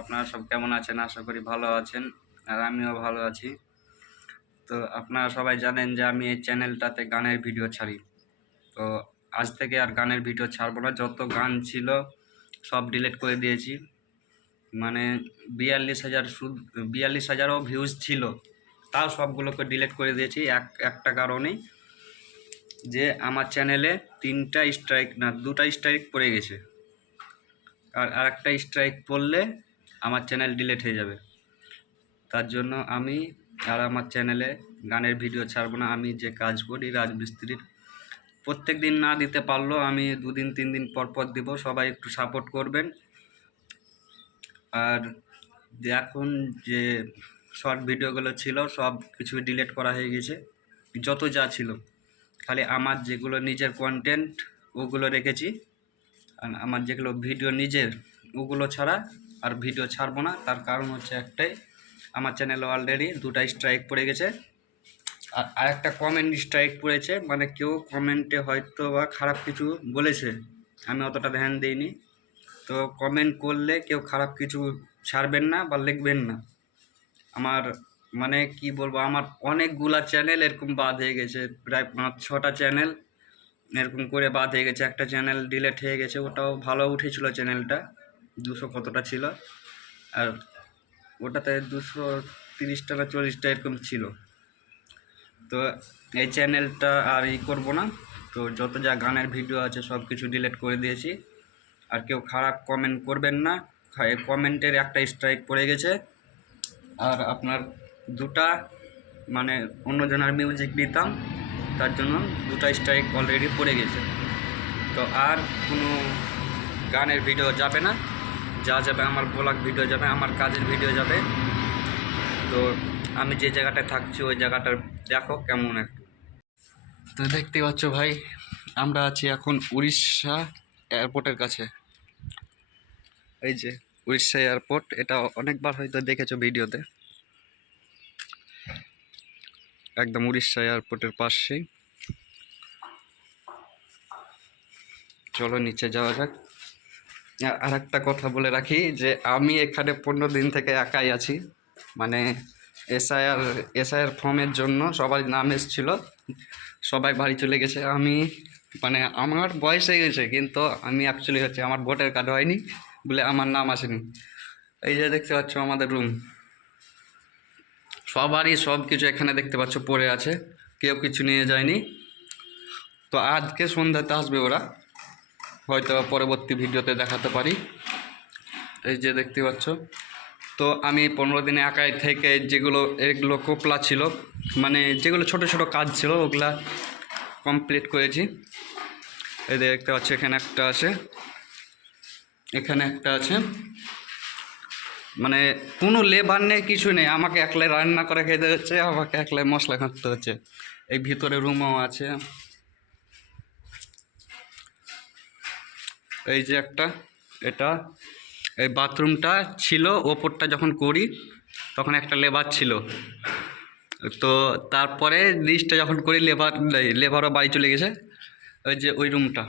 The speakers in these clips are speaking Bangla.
আপনারা সব কেমন আছেন? আশা করি ভালো আছেন, আর আমিও ভালো আছি। তো আপনারা সবাই জানেন যে আমি এই চ্যানেলটাতে গানের ভিডিও ছাড়ি। তো আজ থেকে আর গানের ভিডিও ছাড়বো না। যত গান ছিল সব ডিলিট করে দিয়েছি। মানে 42,000ও ভিউজ ছিল, তাও সবগুলোকে ডিলিট করে দিয়েছি একটা কারণেই, যে আমার চ্যানেলে 3টা স্ট্রাইক না 2টা স্ট্রাইক পড়ে গেছে। আর আরেকটা স্ট্রাইক পড়লে আমার চ্যানেল ডিলিট হয়ে যাবে। তার জন্য আমি আর আমার চ্যানেলে গানের ভিডিও ছাড়বো না। আমি যে কাজ করি রাজমিস্ত্রির, প্রত্যেক দিন না দিতে পারলেও আমি 2 দিন 3 দিন পর পর দিব। সবাই একটু সাপোর্ট করবেন। আর এখন যে শর্ট ভিডিওগুলো ছিল সব কিছু ডিলিট করা হয়ে গেছে, যত যা ছিল। খালি আমার যেগুলো নিজের কন্টেন্ট ওগুলো রেখেছি, আর আমার যেগুলো ভিডিও নিজের ওগুলো ছাড়া আর ভিডিও ছাড়বো না। তার কারণ হচ্ছে একটাই, আমার চ্যানেলে অলরেডি 2টা স্ট্রাইক পড়ে গেছে। আর একটা কমেন্ট স্ট্রাইক পড়েছে, মানে কেউ কমেন্টে হয়তো বা খারাপ কিছু বলেছে, আমি অতটা ধ্যান দিইনি। তো কমেন্ট করলে কেউ খারাপ কিছু ছাড়বেন না বা লিখবেন না। আমার মানে কি বলবো, আমার অনেকগুলা চ্যানেল এরকম বাদ হয়ে গেছে, প্রায় 5-6টা চ্যানেল এরকম করে বাদ হয়ে গেছে। একটা চ্যানেল ডিলিট হয়ে গেছে, ওটাও ভালো উঠেছিল চ্যানেলটা, 200 কতটা ছিল, আর ওটাতে 230টা না 40টা এরকম ছিল। তো এই চ্যানেলটা আর করবো না। তো যত যা গানের ভিডিও আছে সব কিছু ডিলিট করে দিয়েছি। আর কেউ খারাপ কমেন্ট করবেন না, কমেন্টের একটা স্ট্রাইক পড়ে গেছে। আর আপনার 2টা মানে অন্যজনের মিউজিক দিতাম, তার জন্য 2টা স্ট্রাইক অলরেডি পড়ে গেছে। তো আর কোনো গানের ভিডিও যাবে না, যা যাবে আমার ব্লগ ভিডিও যাবে, আমার কাজের ভিডিও যাবে। তো আমি যে জায়গাটায় থাকছি ওই জায়গাটার দেখো কেমন একটু। তো দেখতে পাচ্ছ ভাই, আমরা আছি এখন উড়িষ্যা এয়ারপোর্টের কাছে। এই যে উড়িষ্যা এয়ারপোর্ট, এটা অনেকবার হয়তো দেখেছো ভিডিওতে। একদম উড়িষ্যা এয়ারপোর্টের পাশেই। চলো নিচে যাওয়া যাক। আর একটা কথা বলে রাখি যে আমি এখানে 15 দিন থেকে একাই আছি। মানে এসআইআর ফর্মের জন্য সবাই নাম এসেছিলো, সবাই বাড়ি চলে গেছে। আমি মানে আমার বয়স হয়ে গেছে, কিন্তু আমি অ্যাকচুয়ালি হচ্ছে আমার ভোটার কার্ড হয়নি বলে আমার নাম আসেনি। এই যে দেখতে পাচ্ছ আমাদের রুম, সবারই সব কিছু এখানে দেখতে পাচ্ছ পড়ে আছে, কেউ কিছু নিয়ে যায়নি। তো আজকে সন্ধ্যাতে আসবে ওরা, হয়তো পরবর্তী ভিডিওতে দেখাতে পারি। এই যে দেখতে পাচ্ছ। তো আমি 15 দিনে একাই থেকে এগুলো কোপলা ছিল, মানে যেগুলো ছোট ছোট কাজ ছিল ওগুলা কমপ্লিট করেছি। এই দেখতে পাচ্ছ এখানে একটা আছে, এখানে একটা আছে। মানে কোনো লেবার নেই, কিছু নেই, আমাকে একলাই রান্না করে খেতে হচ্ছে, আমাকে একলাই মশলা ঘাঁটতে হচ্ছে। এই ভিতরে রুমও আছে। এই যে একটা, এটা এই বাথরুমটা ছিল ওপরটা যখন করি তখন একটা লেবার ছিল। তো তারপরে লিস্টটা যখন করি লেবারও বাড়ি চলে গেছে। ওই যে ওই রুমটা,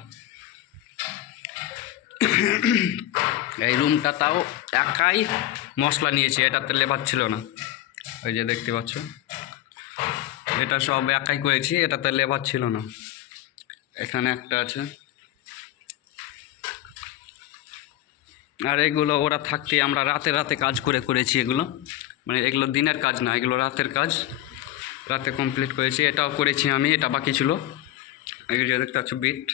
এই রুমটা তাও একাই মশলা নিয়েছি, এটাতে লেবার ছিল না। ওই যে দেখতে পাচ্ছ, এটা সব একাই করেছি, এটাতে লেবার ছিল না। এখানে একটা আছে। আর এগুলো ওরা থাকতে আমরা রাতে রাতে কাজ করেছি এগুলো, মানে এগুলো দিনের কাজ না, এগুলো রাতের কাজ, রাতে কমপ্লিট করেছি। এটাও করেছি আমি, এটা বাকি ছিল। এগুলো দেখতে পাচ্ছ বিট,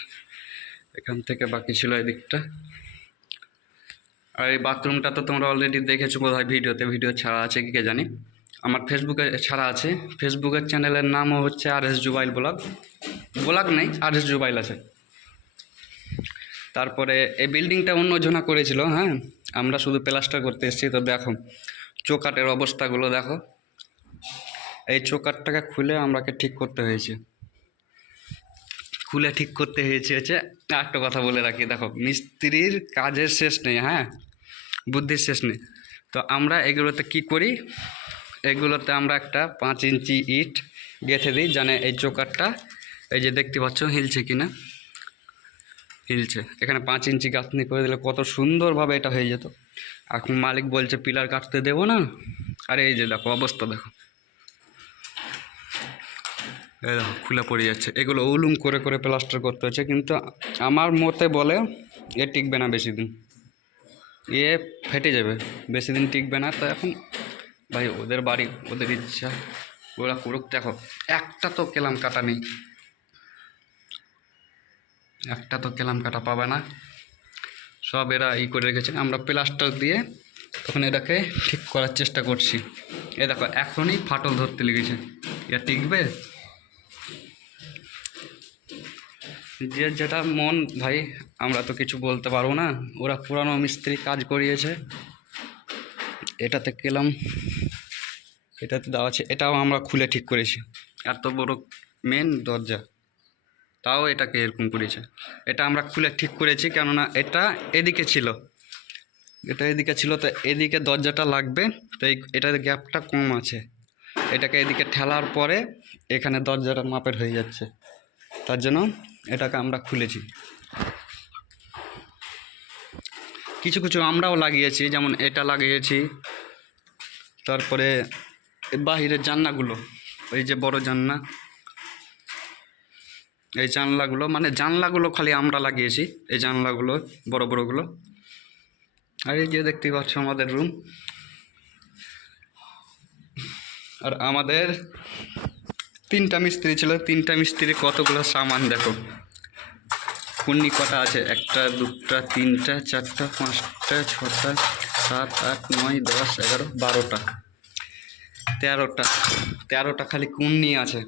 এখান থেকে বাকি ছিল এই দিকটা। আর এই বাথরুমটা তো তোমরা অলরেডি দেখেছো বোধহয় ভিডিওতে, ভিডিও ছাড়া আছে কি কে জানি, আমার ফেসবুকে ছাড়া আছে। ফেসবুকের চ্যানেলের নামও হচ্ছে RS জুবাইল ব্লগ নেই, RS জুবাইল আছে। তারপরে এই বিল্ডিংটা অন্যজনা করেছিল, হ্যাঁ, আমরা শুধু প্লাস্টার করতে এসেছি। তো দেখো চৌকাটের অবস্থাগুলো দেখো, এই চৌকাটটাকে খুলে আমরাকে ঠিক করতে হয়েছে, হচ্ছে। একটা কথা বলে রাখি, দেখো মিস্ত্রির কাজের শেষ নেই, হ্যাঁ, বুদ্ধির শেষ নেই। তো আমরা এগুলোতে কি করি, এগুলোতে আমরা একটা 5 ইঞ্চি ইট গেঁথে দিই, জানে এই চৌকাটটা এই যে দেখতে পাচ্ছ হিলছে কিনা, হিলছে। এখানে 5 ইঞ্চি গাঁথনি করে দিলে কত সুন্দরভাবে এটা হয়ে যেত। এখন মালিক বলছে পিলার কাটতে দেবো না। আরে এই যে দেখো অবস্থা দেখো, এই দেখো খুলে পড়ে যাচ্ছে। এগুলো উলুম করে করে প্লাস্টার করতে হচ্ছে, কিন্তু আমার মতে বলে এ টিকবে না বেশি দিন, এ ফেটে যাবে, বেশি দিন টিকবে না। তো এখন ভাই ওদের বাড়ি, ওদের ইচ্ছা, ওরা করুক। দেখো একটা তো কেলাম কাটা নেই, একটা তো কেলাম কাটা পাবে না, সব এরা করে রেখেছে। আমরা প্লাস্টার দিয়ে তখন এটাকে ঠিক করার চেষ্টা করছি। এ দেখো এখনই ফাটল ধরতে লেগেছে, এটা টিকবে? যে যেটা মন ভাই, আমরা তো কিছু বলতে পারবো না। ওরা পুরানো মিস্ত্রি কাজ করিয়েছে, এটাতে কেলাম, এটাতে দেওয়া আছে, এটাও আমরা খুলে ঠিক করেছি। এত বড় মেন দরজা, তাও এটাকে এরকম করেছে। এটা আমরা খুলে ঠিক করেছি, কেননা এটা এদিকে ছিল, এটা এদিকে ছিল, তো এদিকে দরজাটা লাগবে, তো এটার গ্যাপটা কম আছে। এটাকে এদিকে ঠেলার পরে এখানে দরজাটা মাপের হয়ে যাচ্ছে, তার জন্য এটাকে আমরা খুলেছি। কিছু কিছু আমরাও লাগিয়েছি, যেমন এটা লাগিয়েছি। তারপরে বাহিরের জানলাগুলো, এই যে বড় জানলা, এই জানলাগুলো, মানে জানলাগুলো খালি আমরা লাগিয়েছি, এই জানলাগুলো বড় বড়গুলো। আর এই যে দেখতেই পাচ্ছ আমাদের রুম। আর আমাদের 3টা মিস্ত্রি ছিল, 3টা মিস্ত্রি কতগুলো সামান দেখো, কুন্নি কটা আছে, 1টা 2টা 3টা 4টা 5টা 6টা 7 8 9 10 11 12টা 13টা খালি কুন্নি আছে।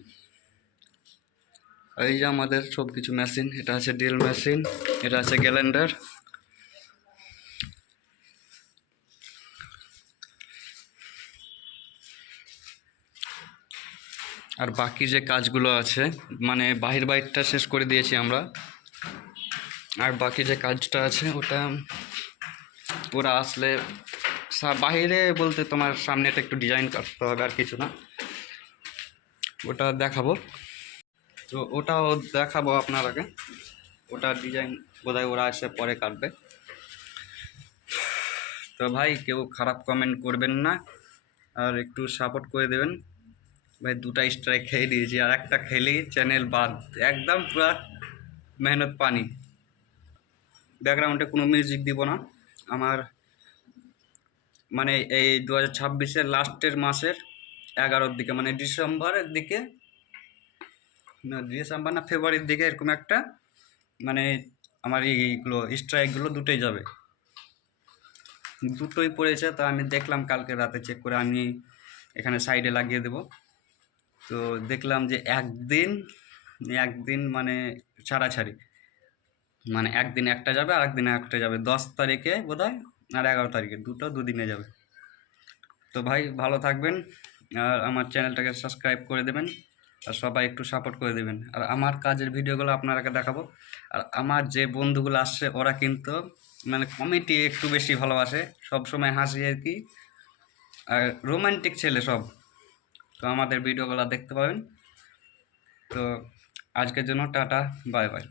এই যে আমাদের সব কিছু মেশিন, এটা আছে ড্রিল মেশিন, এটা আছে গ্যালেন্ডার। আর বাকি যে কাজগুলো আছে, মানে বাইরটা শেষ করে দিয়েছি আমরা, আর বাকি যে কাজটা আছে ওটা ওরা আসলে, বাইরে বলতে তোমার সামনেটা একটু ডিজাইন করতে হবে, আর কিছু না, ওটা দেখাবো। তো ওটাও দেখাবো আপনারাকে, ওটা ডিজাইন বোধহয় ওরা এসে পরে কাটবে। তো ভাই কেউ খারাপ কমেন্ট করবেন না, আর একটু সাপোর্ট করে দেবেন ভাই। 2টা স্ট্রাইক খেয়ে দিয়েছি, আর একটা খেলেই চ্যানেল বাদ, একদম পুরো মেহনত পানি। ব্যাকগ্রাউন্ডে কোনো মিউজিক দিব না। আমার মানে এই 2026-এর লাস্টের মাসের 11-র দিকে, মানে ডিসেম্বরের দিকে না, ডিসেম্বর না ফেব্রুয়ারির দিকে, এরকম একটা মানে আমার এইগুলো স্ট্রাইকগুলো দুটোই যাবে, দুটোই পড়েছে। তো আমি দেখলাম কালকে রাতে চেক করে, আমি এখানে সাইডে লাগিয়ে দেব। তো দেখলাম যে একদিন মানে ছাড়াছাড়ি, মানে একদিন একটা যাবে আর একদিন একটা যাবে, 10 তারিখে বোধহয় আর 11 তারিখে, দুদিনে যাবে। তো ভাই ভালো থাকবেন, আর আমার চ্যানেলটাকে সাবস্ক্রাইব করে দেবেন, আর সবাই একটু সাপোর্ট করে দেবেন। আর আমার কাজের ভিডিওগুলো আপনারাকে দেখাবো। আর আমার যে বন্ধুগুলো আসছে ওরা কিন্তু মানে কমেডি একটু বেশি ভালোবাসে, সবসময় হাসি আর কি, আর রোমান্টিক ছেলে সব। তো আমাদের ভিডিওগুলো দেখতে পাবেন। তো আজকের জন্য টাটা, বাই বাই।